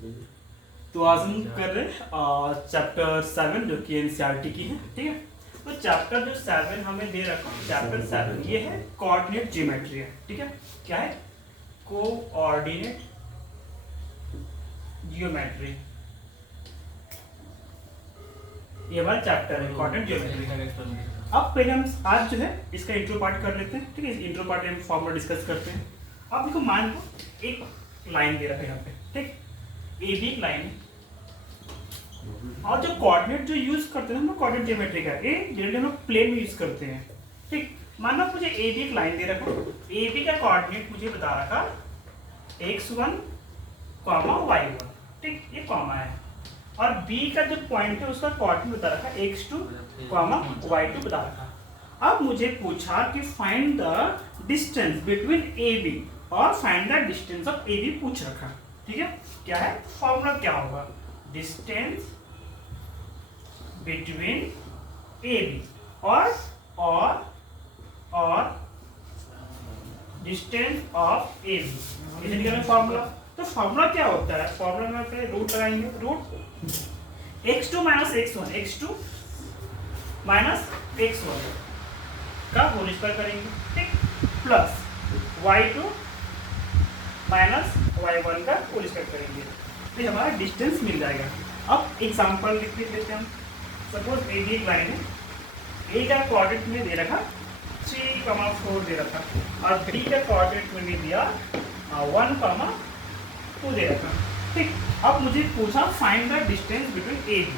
तो आज हम कर रहे हैं चैप्टर 7 जो कि एनसीईआरटी की है, ठीक है। तो चैप्टर जो 7 हमें दे रखा, चैप्टर 7 ये है कोऑर्डिनेट ज्योमेट्री है, ठीक है। क्या है? कोऑर्डिनेट ज्योमेट्री, ये हमारा चैप्टर है कोऑर्डिनेट ज्योमेट्री। अब पहले हम आज जो है इसका इंट्रो पार्ट कर लेते हैं, ठीक है। इस इंट्रो पार्ट में हम फॉर्मूला डिस्कस करते हैं। अब देखो, मान लो एक लाइन दे रखा है यहाँ पे, ठीक। ए बी एक लाइन है और जो कोऑर्डिनेट जो यूज करते हैं हम लोग कोऑर्डिनेट ज्योमेट्री का, ए जनरली हम लोग प्लेन में यूज करते हैं, ठीक। मान लो मुझे ए बी एक लाइन दे रखा, ए बी का कोऑर्डिनेट मुझे बता रखा x1, y1, ठीक, ये कॉमा है। और बी का जो पॉइंट है उसका कोऑर्डिनेट बता रखा x2, y2 बता रखा। अब मुझे पूछा कि find the distance between A B और find the distance of A B पूछ रखा, ठीक है। क्या है फॉर्मूला, क्या होगा? डिस्टेंस बिटवीन ए बी और डिस्टेंस ऑफ ए बी, इसे फॉर्मूला। तो फॉर्मूला क्या होता है? फॉर्मूला में पहले रूट लगाएंगे, root x2 minus x1, x2 minus x1 का होल स्क्वायर करेंगे, ठीक, प्लस y2 माइनस y1 का होल स्क्वायर करेंगे, तो हमारा डिस्टेंस मिल जाएगा। अब एग्जांपल लिख लेते हैं हम। सपोज ए बी एक लाइन है, ए का कोऑर्डिनेट में दे रखा 3, 4 दे रखा और बी का कोऑर्डिनेट में भी दिया 1, 2 दे रखा, ठीक। अब मुझे पूछा find the distance between A B,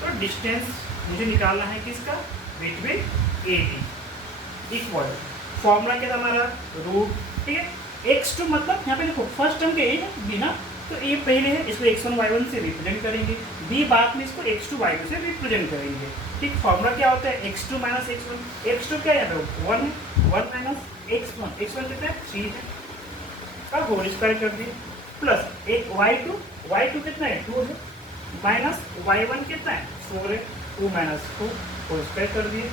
तो डिस्टेंस मुझे निकालना है किसका? Between A B equal, formula क्या था हमारा? रूट, ठीक है। x2 मतलब यहाँ पे देखो फर्स्ट टर्म के ए है बी ना, तो ए पहले है, इसको x1 y1 से रिप्रेजेंट करेंगे, बी बाद में इसको x2 y2 से रिप्रेजेंट करेंगे, ठीक। फॉर्मूला क्या होता है? x2 माइनस x1, x2 क्या है? 1 है, 1 माइनस x1, x1 कितना है? 3 है, का होल स्क्वायर कर दिए, प्लस एक y2 कितना है? 2 है, माइनस y1 कितना है? 4 है, 2 माइनस 4 होल स्क्वायर कर दिए,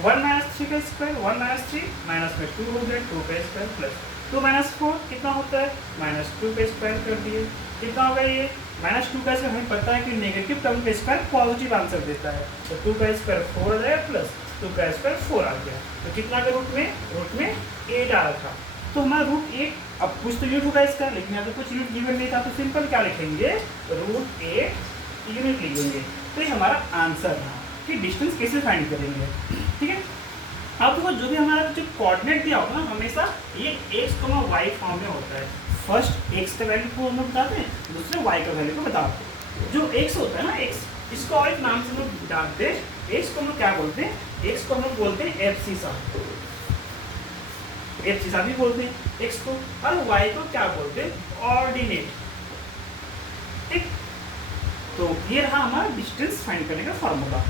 1 माइनस 3 का स्क्वायर, 1 माइनस 3 माइनस में 2 हो गया, 2 का स्क्वायर प्लस 2 माइनस 4 कितना होता है? माइनस 2 का स्क्वायर कर दिए, कितना होगा ये? माइनस 2 का स्क्वायर, हमें पता है कि नेगेटिव टर्म का स्क्वायर पॉजिटिव आंसर देता है, तो 2 का स्क्वायर 4 आ जाएगा प्लस 2 का स्क्वायर 4 आ गया, तो कितना का रूट में 8 आ रहा था, तो हमारा रूट 8। अब कुछ तो यूनिट होगा इसका, लेकिन यहाँ पे कुछ यूनिट गिवन नहीं था, तो सिंपल क्या लिखेंगे? रूट 8 यूनिट लिखेंगे, तो ये हमारा आंसर था कि डिस्टेंस कैसे फाइंड करेंगे, ठीक है। अब देखो, जो भी हमारा जो कोऑर्डिनेट दिया होगा ना, हमेशा ये x, y फॉर्म में होता है। फर्स्ट x का वैल्यू को हम लोग बताते हैं, दूसरे y का वैल्यू को बताते हैं। जो x होता है ना, x, इसको और एक नाम से हम लोग डालते हैं, x को हम लोग क्या बोलते हैं? x को हम लोग बोलते हैं एब्सिसा भी बोलते हैं x को, और y को क्या बोलते हैं? ऑर्डिनेट, ठीक। तो ये रहा हमारा डिस्टेंस फाइंड करने का फॉर्मूला।